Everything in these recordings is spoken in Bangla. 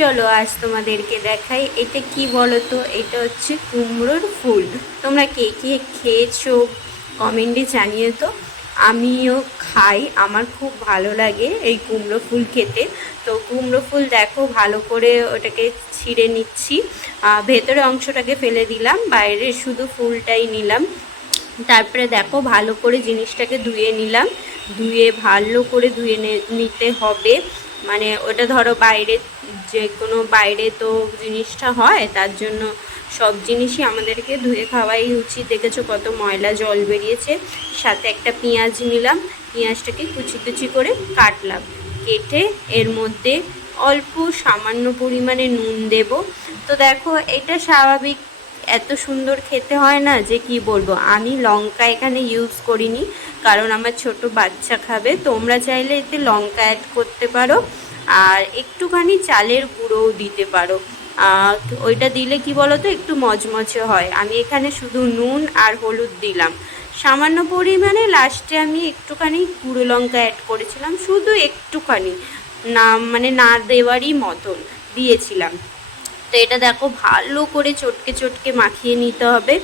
চলো আজ তোমাদেরকে দেখাই এটা কি বলো তো। এটা হচ্ছে কুমড়োর ফুল। তোমরা কে কে খেয়েছো কমেন্টে জানিয়ে তো। আমিও খাই, আমার খুব ভালো লাগে এই কুমড়ো ফুল খেতে। তো কুমড়ো ফুল দেখো ভালো করে ওটাকে ছিঁড়ে নিচ্ছি, ভেতরে অংশটাকে ফেলে দিলাম, বাইরে শুধু ফুলটাই নিলাম। তারপরে দেখো ভালো করে জিনিসটাকে ধুয়ে নিলাম, ধুয়ে ভালো করে ধুয়ে নিতে হবে। মানে ওটা ধরো বাইরে, যে কোনো বাইরে তো জিনিসটা হয়, তার জন্য সব জিনিসই আমাদেরকে ধুয়ে খাওয়াই উচিত। দেখেছো কত ময়লা জল বেরিয়েছে। সাথে একটা পেঁয়াজ নিলাম, পেঁয়াজটাকে কুচি কুচি করে কাটলাম, কেটে এর মধ্যে অল্প সামান্য পরিমাণে নুন দেব। তো দেখো এটা স্বাভাবিক এত সুন্দর খেতে হয় না যে কি বলবো। আমি লঙ্কা এখানে ইউজ করিনি, কারণ আমার ছোট বাচ্চা খাবে। তোমরা চাইলে এতে লঙ্কা অ্যাড করতে পারো, আর একটুখানি চালের গুঁড়োও দিতে পারো। ওইটা দিলে কি বলো তো একটু মচমচে হয়। আমি এখানে শুধু নুন আর হলুদ দিলাম সামান্য পরিমাণে। লাস্টে আমি একটুখানি গুঁড়ো লঙ্কা অ্যাড করেছিলাম, শুধু একটুখানি, না মানে না দেওয়ারই মতন দিয়েছিলাম। তো এটা দেখো ভালো করে চটকে চটকে মাখিয়ে নিতে হবে।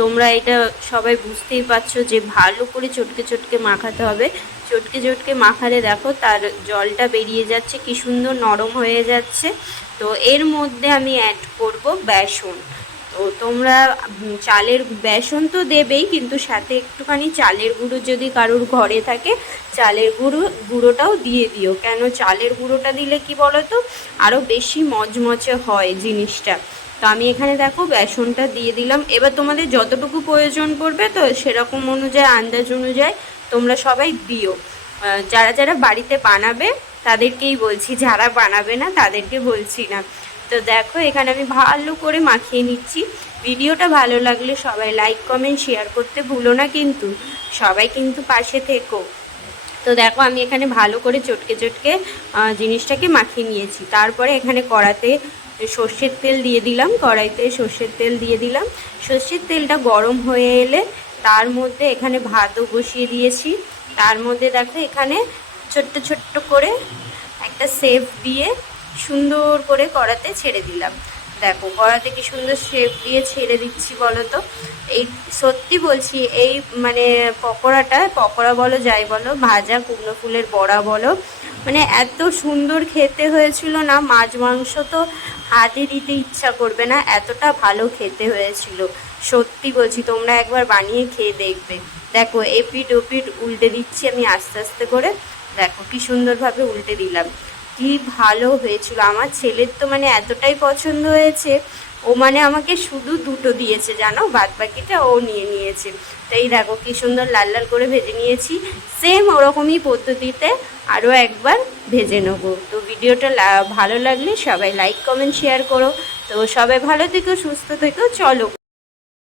তোমরা এটা সবাই বুঝতেই পারছো যে ভালো করে চটকে চটকে মাখাতে হবে। চটকে চটকে মাখালে দেখো তার জলটা বেরিয়ে যাচ্ছে, কি সুন্দর নরম হয়ে যাচ্ছে। তো এর মধ্যে আমি অ্যাড করব বেসন। তো তোমরা চালের বেসন তো দেবেই, কিন্তু সাথে একটুখানি চালের গুঁড়ো যদি কারোর ঘরে থাকে চালের গুঁড়োটাও দিয়ে দিও। কেন চালের গুঁড়োটা দিলে কি বলো তো আরও বেশি মচমচে হয় জিনিসটা। তো আমি এখানে দেখো বেসনটা দিয়ে দিলাম। এবার তোমাদের যতটুকু প্রয়োজন পড়বে তো সেরকম অনুযায়ী, আন্দাজ অনুযায়ী তোমরা সবাই দিও। যারা যারা বাড়িতে বানাবে তাদেরকেই বলছি, যারা বানাবে না তাদেরকে বলছি না। তো দেখো এখানে আমি ভালো করে মাখিয়ে নিচ্ছি। ভিডিওটা ভালো লাগলে সবাই লাইক কমেন্ট শেয়ার করতে ভুলো না, কিন্তু সবাই কিন্তু পাশে থেকো। তো দেখো আমি এখানে ভালো করে চটকে চটকে জিনিসটাকে মাখিয়ে নিয়েছি। তারপরে এখানে কড়াতে সর্ষের তেল দিয়ে দিলাম, কড়াইতে সর্ষের তেল দিয়ে দিলাম। সর্ষের তেলটা গরম হয়ে এলে তার মধ্যে এখানে ভাতও বসিয়ে দিয়েছি। তার মধ্যে দেখো এখানে ছোট্ট ছোট্ট করে একটা শেপ দিয়ে সুন্দর করে কড়াতে ছেড়ে দিলাম। দেখো কড়াতে কি সুন্দর শেপ দিয়ে ছেড়ে দিচ্ছি বলো তো। এই সত্যি বলছি, এই মানে পকোড়া বলো যাই বলো, ভাজা কুমড়ো ফুলের বড়া বলো, মানে এত সুন্দর খেতে হয়েছিল না। মাছ মাংস তো হাতে দিতে ইচ্ছা করবে না, এতটা ভালো খেতে হয়েছিল। সত্যি বলছি তোমরা একবার বানিয়ে খেয়ে দেখবে। দেখো এপিট ওপিট উল্টে দিচ্ছি আমি আস্তে আস্তে করে। দেখো কি সুন্দরভাবে উল্টে দিলাম, কি ভালো হয়েছিল। আমার ছেলের তো মানে এতটাই পছন্দ হয়েছে, ও মানে আমাকে শুধু দুটো দিয়েছে জানো, বাদ বাকিটা ও নিয়ে নিয়েছে। তাই দেখো কি সুন্দর লাল লাল করে ভেজে নিয়েছি। সেম ওরকমই পদ্ধতিতে আরও একবার ভেজে নেবো। তো ভিডিওটা ভালো লাগলে সবাই লাইক কমেন্ট শেয়ার করো। তো সবাই ভালো থেকো, সুস্থ থেকো, চলো।